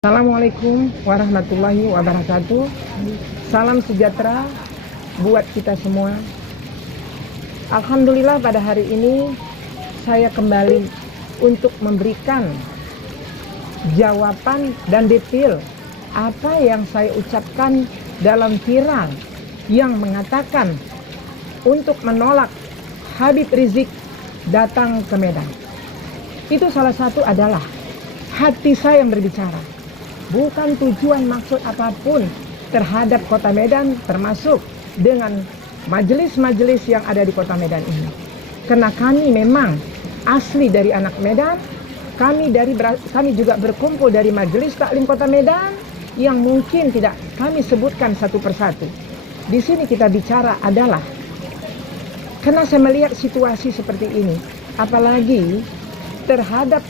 Assalamualaikum warahmatullahi wabarakatuh. Salam sejahtera buat kita semua. Alhamdulillah pada hari ini saya kembali untuk memberikan jawaban dan detail apa yang saya ucapkan dalam viral yang mengatakan untuk menolak Habib Rizik datang ke Medan. Itu salah satu adalah hati saya yang berbicara. Bukan tujuan maksud apapun terhadap kota Medan, termasuk dengan majelis-majelis yang ada di kota Medan ini. Karena kami memang asli dari anak Medan, kami juga berkumpul dari majelis taklim kota Medan yang mungkin tidak kami sebutkan satu persatu. Di sini kita bicara adalah karena saya melihat situasi seperti ini, apalagi terhadap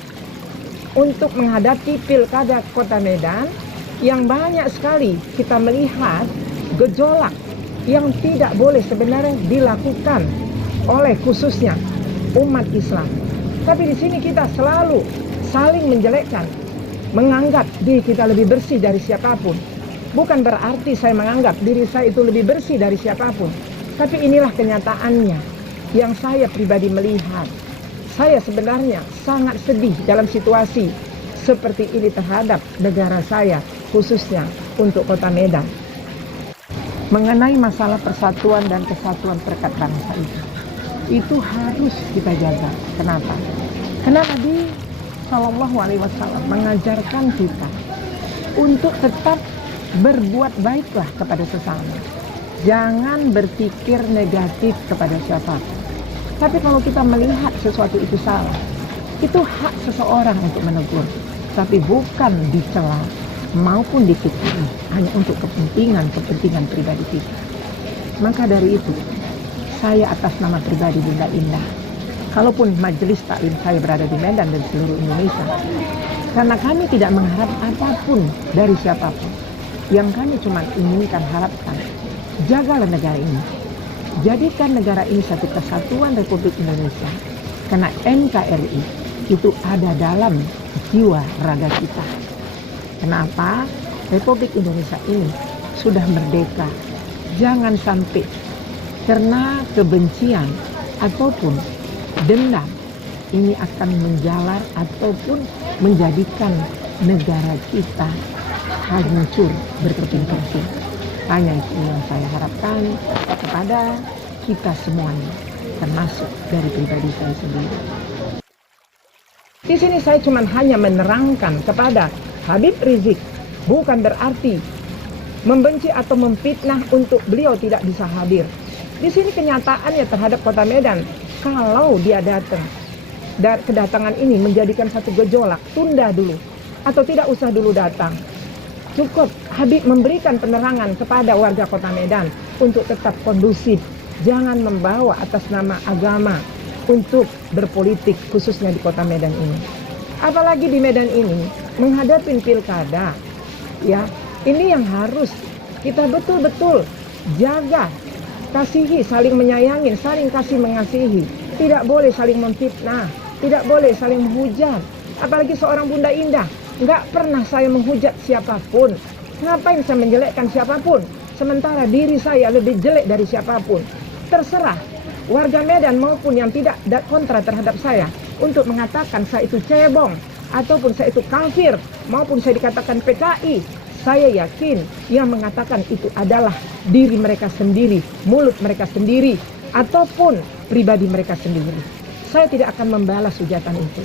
untuk menghadapi pilkada kota Medan yang banyak sekali kita melihat gejolak yang tidak boleh sebenarnya dilakukan oleh khususnya umat Islam. Tapi di sini kita selalu saling menjelekkan, menganggap diri kita lebih bersih dari siapapun. Bukan berarti saya menganggap diri saya itu lebih bersih dari siapapun, tapi inilah kenyataannya yang saya pribadi melihat. Saya sebenarnya sangat sedih dalam situasi seperti ini terhadap negara saya, khususnya untuk kota Medan. Mengenai masalah persatuan dan kesatuan perkat bangsa itu harus kita jaga. Kenapa? Karena Nabi Shallallahu Alaihi Wasallam mengajarkan kita untuk tetap berbuat baiklah kepada sesama. Jangan berpikir negatif kepada siapapun. Tapi kalau kita melihat sesuatu itu salah, itu hak seseorang untuk menegur, tapi bukan dicela maupun difitnah hanya untuk kepentingan pribadi kita. Maka dari itu, saya atas nama pribadi Bunda Indah, kalaupun majelis taklim saya berada di Medan dan seluruh Indonesia, karena kami tidak mengharap apapun dari siapapun, yang kami cuma inginkan harapkan, jagalah negara ini. Jadikan negara ini satu kesatuan Republik Indonesia. Karena NKRI itu ada dalam jiwa raga kita. Kenapa? Republik Indonesia ini sudah merdeka. Jangan sampai karena kebencian ataupun dendam ini akan menjalar ataupun menjadikan negara kita hancur berkeping-keping. Hanya itu yang saya harapkan kepada kita semuanya, termasuk dari pribadi saya sendiri. Di sini saya cuma hanya menerangkan kepada Habib Rizik, bukan berarti membenci atau memfitnah untuk beliau tidak bisa hadir. Di sini kenyataannya terhadap kota Medan, kalau dia datang, dan kedatangan ini menjadikan satu gejolak, tunda dulu atau tidak usah dulu datang. Cukup Habib memberikan penerangan kepada warga kota Medan untuk tetap kondusif. Jangan membawa atas nama agama untuk berpolitik khususnya di kota Medan ini. Apalagi di Medan ini menghadapi pilkada. Ya, ini yang harus kita betul-betul jaga, kasihi, saling menyayangi, saling kasih mengasihi. Tidak boleh saling memfitnah, tidak boleh saling menghujat. Apalagi seorang Bunda Indah. Nggak pernah saya menghujat siapapun. Ngapain saya menjelekkan siapapun? Sementara diri saya lebih jelek dari siapapun. Terserah warga Medan maupun yang tidak kontra terhadap saya untuk mengatakan saya itu cebong, ataupun saya itu kafir, maupun saya dikatakan PKI. Saya yakin yang mengatakan itu adalah diri mereka sendiri, mulut mereka sendiri, ataupun pribadi mereka sendiri. Saya tidak akan membalas hujatan itu.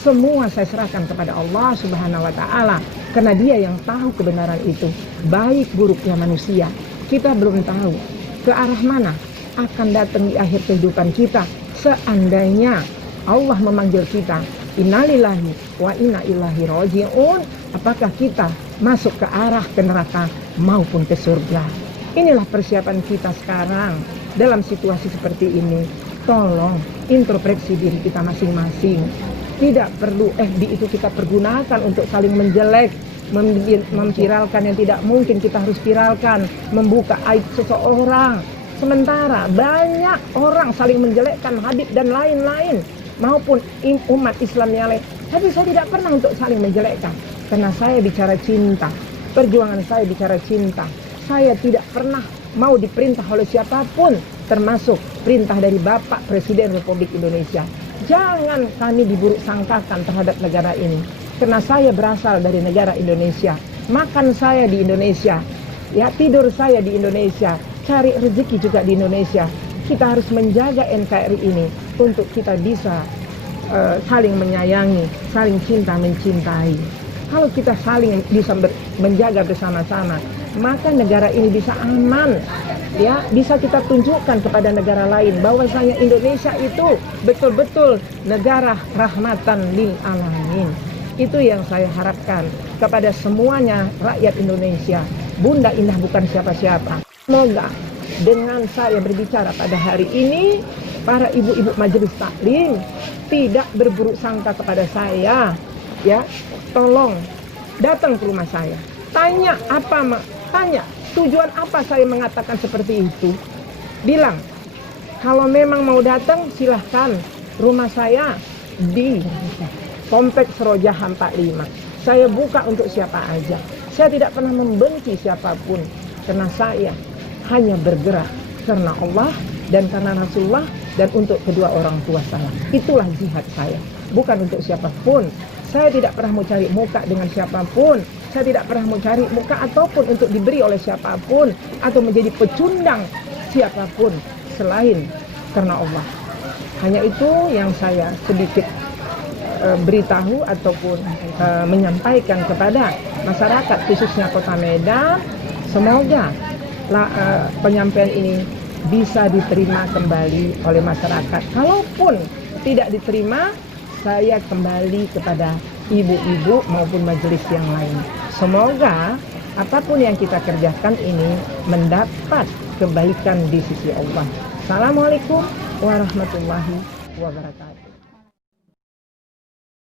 Semua saya serahkan kepada Allah Subhanahu wa Ta'ala, karena Dia yang tahu kebenaran itu, baik buruknya manusia. Kita belum tahu ke arah mana akan datang di akhir kehidupan kita. Seandainya Allah memanggil kita, innalillahi wa inna ilaihi raji'un, apakah kita masuk ke arah ke neraka maupun ke surga? Inilah persiapan kita sekarang dalam situasi seperti ini. Tolong introspeksi diri kita masing-masing. Tidak perlu FB itu kita pergunakan untuk saling menjelek, memviralkan yang tidak mungkin kita harus viralkan, membuka aib seseorang. Sementara banyak orang saling menjelekkan Habib dan lain-lain, maupun umat Islam yang lain. Tapi saya tidak pernah untuk saling menjelekkan. Karena saya bicara cinta, perjuangan saya bicara cinta. Saya tidak pernah mau diperintah oleh siapapun, termasuk perintah dari Bapak Presiden Republik Indonesia. Jangan kami diburuk sangkakan terhadap negara ini. Karena saya berasal dari negara Indonesia. Makan saya di Indonesia. Ya, tidur saya di Indonesia. Cari rezeki juga di Indonesia. Kita harus menjaga NKRI ini untuk kita bisa saling menyayangi, saling cinta mencintai. Kalau kita saling bisa menjaga bersama-sama, maka negara ini bisa aman. Ya, bisa kita tunjukkan kepada negara lain bahwasanya Indonesia itu betul-betul negara rahmatan lil alamin. Itu yang saya harapkan kepada semuanya rakyat Indonesia. Bunda Indah bukan siapa-siapa. Semoga dengan saya berbicara pada hari ini, para ibu-ibu majelis taklim tidak berburuk sangka kepada saya. Ya, tolong datang ke rumah saya. Tanya tujuan apa saya mengatakan seperti itu. Bilang, kalau memang mau datang silahkan. Rumah saya di Kompleks Roja 45. Saya buka untuk siapa aja. Saya tidak pernah membenci siapapun. Karena saya hanya bergerak karena Allah dan karena Rasulullah dan untuk kedua orang tua saya. Itulah jihad saya. Bukan untuk siapapun. Saya tidak pernah mau cari muka dengan siapapun. Saya tidak pernah mau cari muka ataupun untuk diberi oleh siapapun atau menjadi pecundang siapapun selain karena Allah. Hanya itu yang saya sedikit beritahu ataupun menyampaikan kepada masyarakat khususnya Kota Medan. Semoga penyampaian ini bisa diterima kembali oleh masyarakat. Kalaupun tidak diterima, saya kembali kepada ibu-ibu maupun majelis yang lain. Semoga apapun yang kita kerjakan ini mendapat kebaikan di sisi Allah. Assalamualaikum warahmatullahi wabarakatuh.